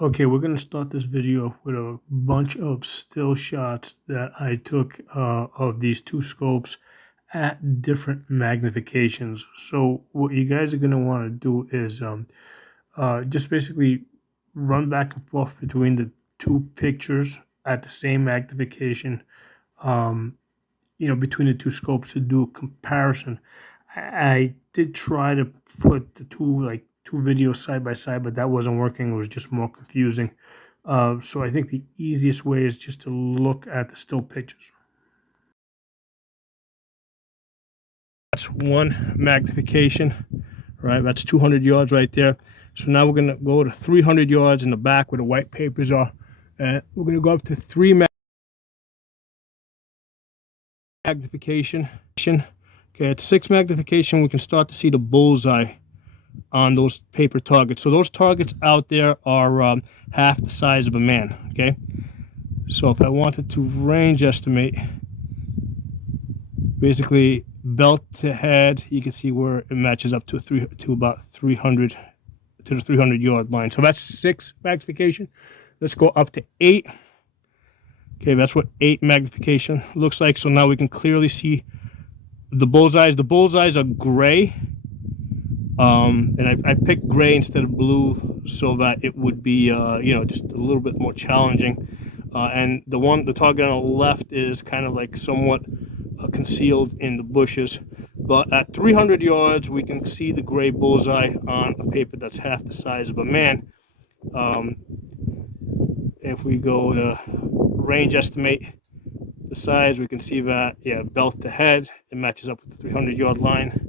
Okay, we're going to start this video with a bunch of still shots that I took of these two scopes at different magnifications. So what you guys are going to want to do is just basically run back and forth between the two pictures at the same magnification, um, between the two scopes to do a comparison. I did try to put the two videos side by side, but that wasn't working. It was just more confusing. So I think the easiest way is just to look at the still pictures. That's one magnification, right? That's 200 yards right there. So now we're going to go to 300 yards in the back where the white papers are. And we're going to go up to 3 magnification. Okay, at 6 magnification, we can start to see the bullseye on those paper targets. So those targets out there are half the size of a man, okay? So if I wanted to range estimate, basically belt to head, you can see where it matches up to about 300 to the 300 yard line. So that's 6 magnification. Let's go up to 8. Okay, that's what 8 magnification looks like. So now we can clearly see the bullseyes. The bullseyes are gray. And I picked gray instead of blue so that it would be, just a little bit more challenging. And the target on the left is kind of like somewhat concealed in the bushes. But at 300 yards, we can see the gray bullseye on a paper that's half the size of a man. If we go to range estimate the size, we can see that, yeah, belt to head, it matches up with the 300 yard line.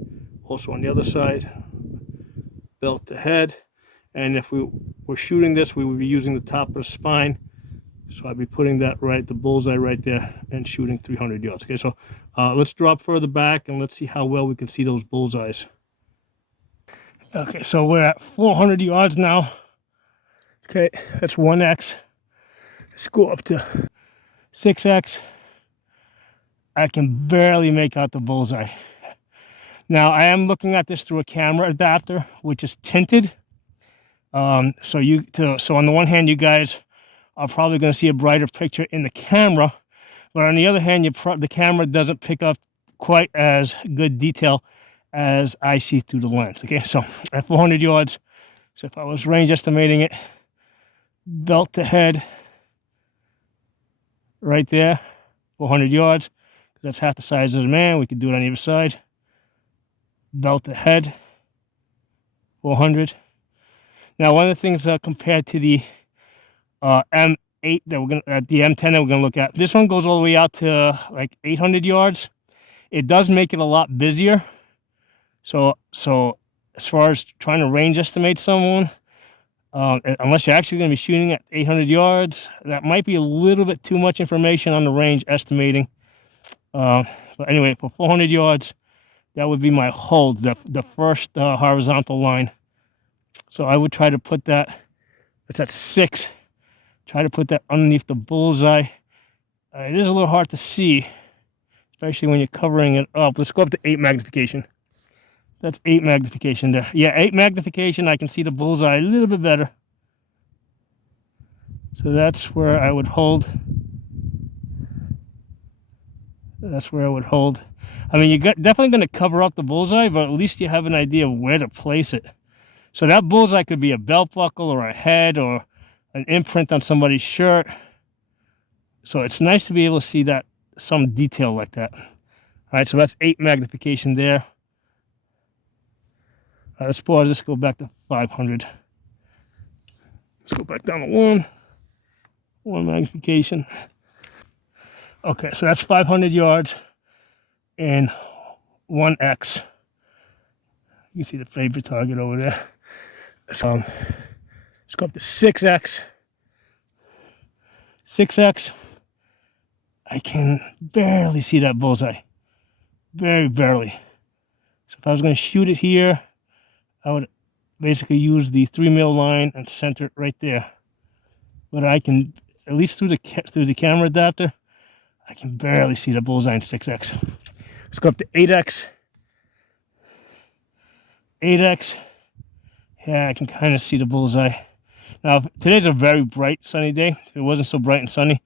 Also on the other side, belt to head. And if we were shooting this, we would be using the top of the spine. So I'd be putting that the bullseye right there and shooting 300 yards. Okay, so let's drop further back and let's see how well we can see those bullseyes. Okay, so we're at 400 yards now. Okay, that's 1x. Let's go up to 6x. I can barely make out the bullseye. Now I am looking at this through a camera adapter, which is tinted. So on the one hand, you guys are probably going to see a brighter picture in the camera, but on the other hand, the camera doesn't pick up quite as good detail as I see through the lens. Okay, so at 400 yards, so if I was range estimating it, belt to head, right there, 400 yards, because that's half the size of the man. We could do it on either side. Belt to head, 400. Now, one of the things compared to the M8 that the M10 that we're gonna look at, this one goes all the way out to like 800 yards. It does make it a lot busier. So as far as trying to range estimate someone, unless you're actually going to be shooting at 800 yards, that might be a little bit too much information on the range estimating. But anyway, for 400 yards, that would be my hold, the first horizontal line. So I would try to put that, that's at 6, try to put that underneath the bullseye. It is a little hard to see, especially when you're covering it up. Let's go up to 8 magnification. That's 8 magnification there. Yeah, 8 magnification, I can see the bullseye a little bit better. So that's where I would hold. That's where I would hold. I mean, you're definitely going to cover up the bullseye, but at least you have an idea of where to place it. So that bullseye could be a belt buckle or a head or an imprint on somebody's shirt. So it's nice to be able to see that, some detail like that. All right, so that's 8 magnification there. Let's pause. Let's go back to 500. Let's go back down to 1 magnification. Okay, so that's 500 yards and 1x. You can see the favorite target over there. So let's go up to 6x. 6x. I can barely see that bullseye. Very barely. So if I was going to shoot it here, I would basically use the 3 mil line and center it right there. But I can, at least through the camera adapter, I can barely see the bullseye in 6x. Let's go up to 8x. 8x. Yeah, I can kind of see the bullseye. Now, today's a very bright, sunny day. If it wasn't so bright and sunny,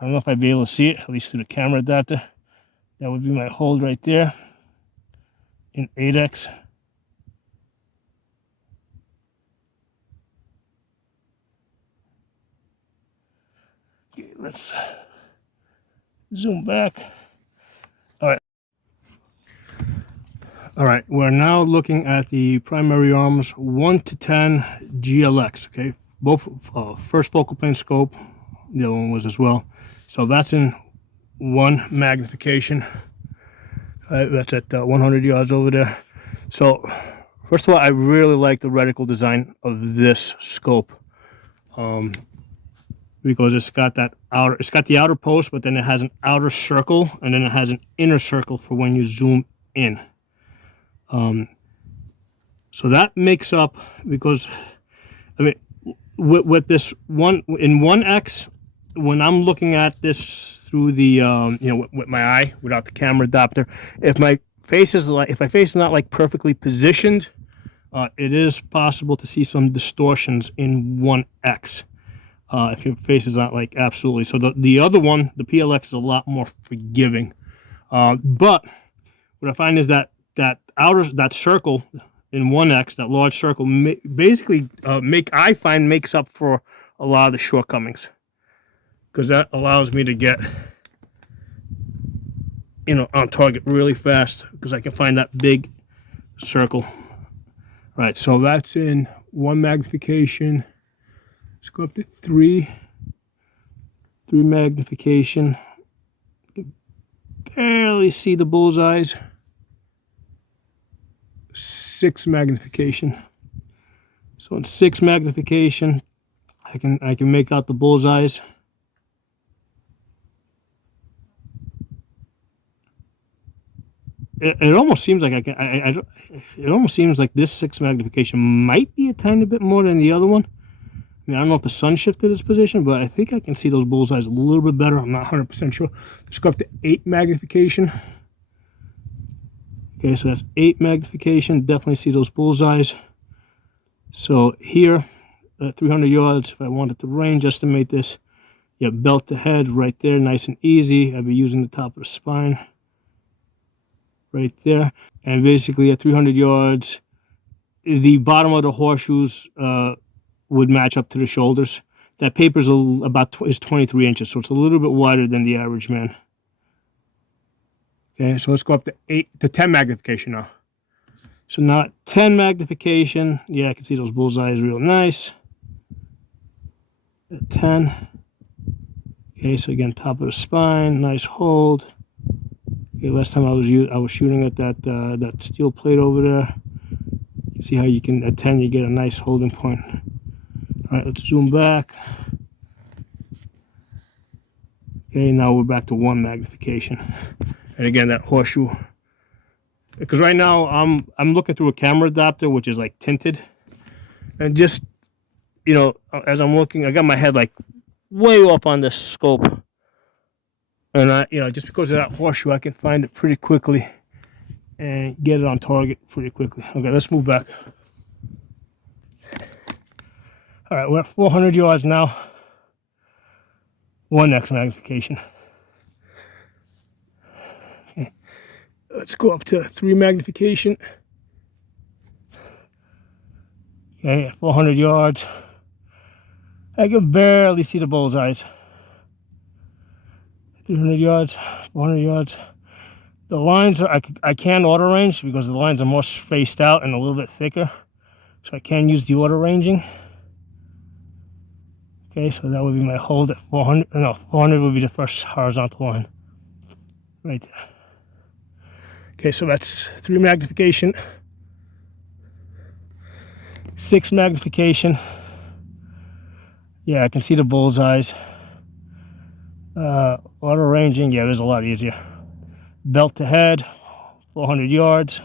I don't know if I'd be able to see it, at least through the camera adapter. That would be my hold right there in 8x. Okay, let's zoom back. All right, we're now looking at the primary arms 1 to 10 GLX. Okay, both first focal plane scope. The other one was as well. So that's in 1 magnification. That's at 100 yards over there. So first of all, I really like the reticle design of this scope, because it's got that outer. It's got the outer post, but then it has an outer circle, and then it has an inner circle for when you zoom in. So that makes up, because I mean, with this one in 1x, when I'm looking at this through the with my eye without the camera adapter, if my face is like, if my face is not like perfectly positioned, it is possible to see some distortions in 1x. If your face is not like absolutely. So the other one, the PLX, is a lot more forgiving. But what I find is that that circle in 1x, that large circle, basically makes up for a lot of the shortcomings, because that allows me to get on target really fast, because I can find that big circle. All right, so that's in 1 magnification. Let's go up to 3 magnification. You can barely see the bullseyes. 6 magnification. So in 6 magnification, I can make out the bullseyes. It almost seems like it almost seems like this 6 magnification might be a tiny bit more than the other one. I mean, I don't know if the sun shifted its position, but I think I can see those bullseyes a little bit better. I'm not 100% sure. Let's go up to 8 magnification. Okay, so that's 8 magnification. Definitely see those bullseyes. So here, at 300 yards, if I wanted to range estimate this, yeah, belt to head right there, nice and easy. I'd be using the top of the spine right there. And basically at 300 yards, the bottom of the horseshoes would match up to the shoulders. That paper is is 23 inches, so it's a little bit wider than the average man. Okay, so let's go up to 10 magnification now. So now at 10 magnification, yeah, I can see those bullseyes real nice. At 10. Okay, so again, top of the spine, nice hold. Okay, last time I was shooting at that steel plate over there. You can see how you can, at 10 you get a nice holding point. All right, let's zoom back. Okay, now we're back to 1 magnification. And again, that horseshoe. Because right now I'm looking through a camera adapter, which is like tinted. And just, as I'm looking, I got my head like way off on this scope. And just because of that horseshoe, I can find it pretty quickly and get it on target pretty quickly. Okay, let's move back. All right, we're at 400 yards now. 1x magnification. Okay. Let's go up to 3 magnification. Okay, at 400 yards. I can barely see the bullseyes. 300 yards, 400 yards. The lines are, I can auto range because the lines are more spaced out and a little bit thicker. So I can use the auto ranging. Okay, so that would be my hold at 400. No, 400 would be the first horizontal line. Right there. Okay, so that's 3 magnification. 6 magnification. Yeah, I can see the bullseyes. Auto ranging, yeah, it is a lot easier. Belt to head, 400 yards.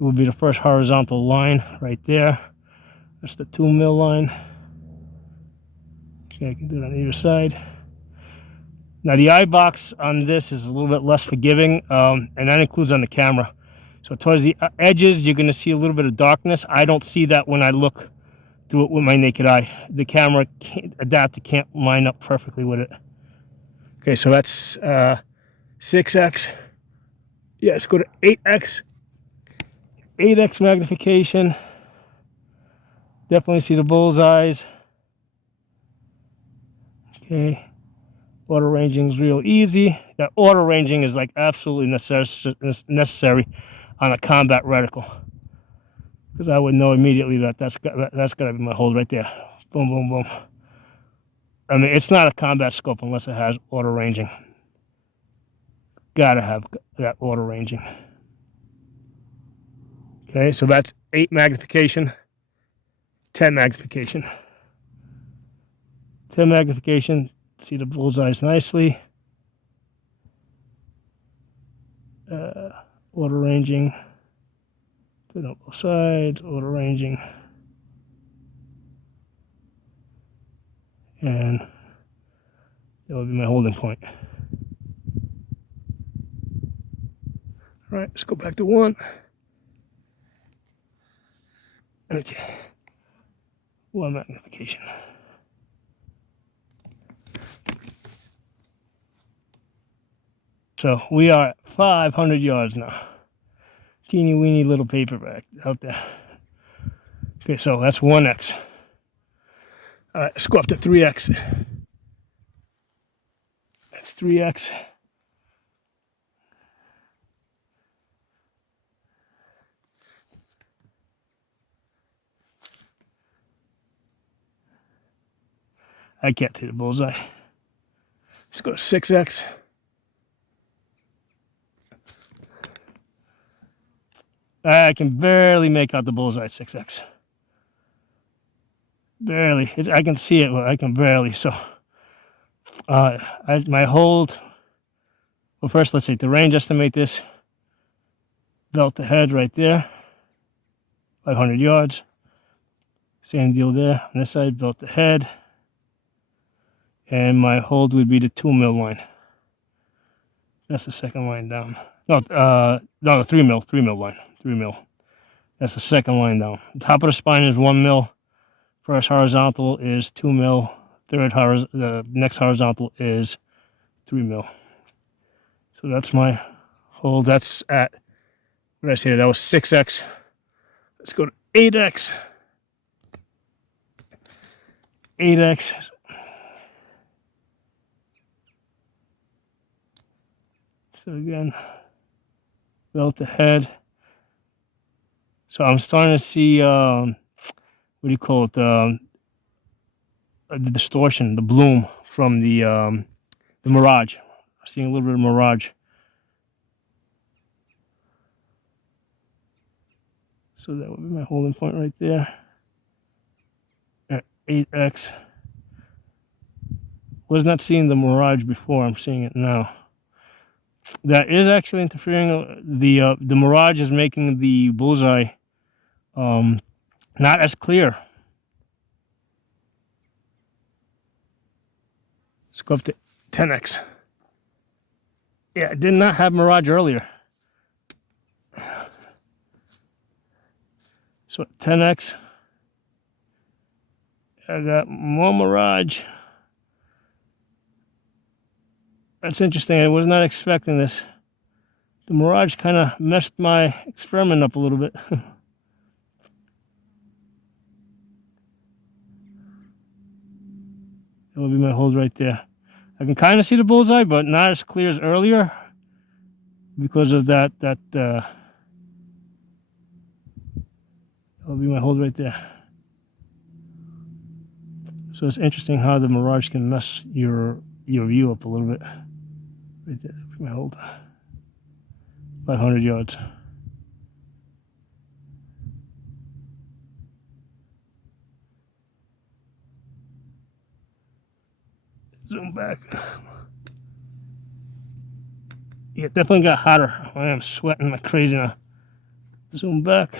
It would be the first horizontal line right there. That's the 2 mil line. Okay, I can do it on either side. Now the eye box on this is a little bit less forgiving, and that includes on the camera. So towards the edges, you're going to see a little bit of darkness. I don't see that when I look do it with my naked eye. The camera adapter can't line up perfectly with it. Okay, so that's 6x. Yeah, let's go to 8x. 8x magnification. Definitely see the bullseyes. Okay. Auto ranging is real easy. That auto ranging is like absolutely necessary on a combat reticle, because I would know immediately that that's got to be my hold right there. Boom, boom, boom. I mean, it's not a combat scope unless it has auto ranging. Gotta have that auto ranging. Okay, so that's 8 magnification, 10 magnification. 10 magnification, see the bullseyes nicely. Auto ranging, do it on both sides, auto ranging. And that would be my holding point. All right, let's go back to 1. Okay, 1 magnification. So we are at 500 yards now. Teeny weeny little paperback out there. Okay, so that's 1x. All right, let's go up to 3x. That's 3x. I can't see the bullseye. Let's go to 6x. I can barely make out the bullseye at 6x. Barely. I can see it, but I can barely. So, my hold. Well, first, let's see. The range estimate this. Belt to head right there. 500 yards. Same deal there. On this side, belt to head. And my hold would be the 2 mil line. That's the second line down. No, the 3 mil line. 3 mil. That's the second line down. The top of the spine is 1 mil. First horizontal is 2 mil. The next horizontal is 3 mil. So that's my hold. That's at, what did I say? That was 6x. Let's go to 8x. 8x. So again, belt to head. So I'm starting to see, what do you call it? The distortion, the bloom from the mirage. I'm seeing a little bit of mirage. So that would be my holding point right there. At 8x. Was not seeing the mirage before. I'm seeing it now. That is actually interfering. The mirage is making the bullseye not as clear. Let's go up to 10x. Yeah, I did not have mirage earlier. So 10x. I got more mirage. That's interesting. I was not expecting this. The mirage kind of messed my experiment up a little bit. That will be my hold right there. I can kind of see the bullseye, but not as clear as earlier because of that will be my hold right there. So it's interesting how the mirage can mess your view up a little bit. Right there, my hold. 500 yards. Zoom back. Yeah, it definitely got hotter. I am sweating like crazy now. Zoom back.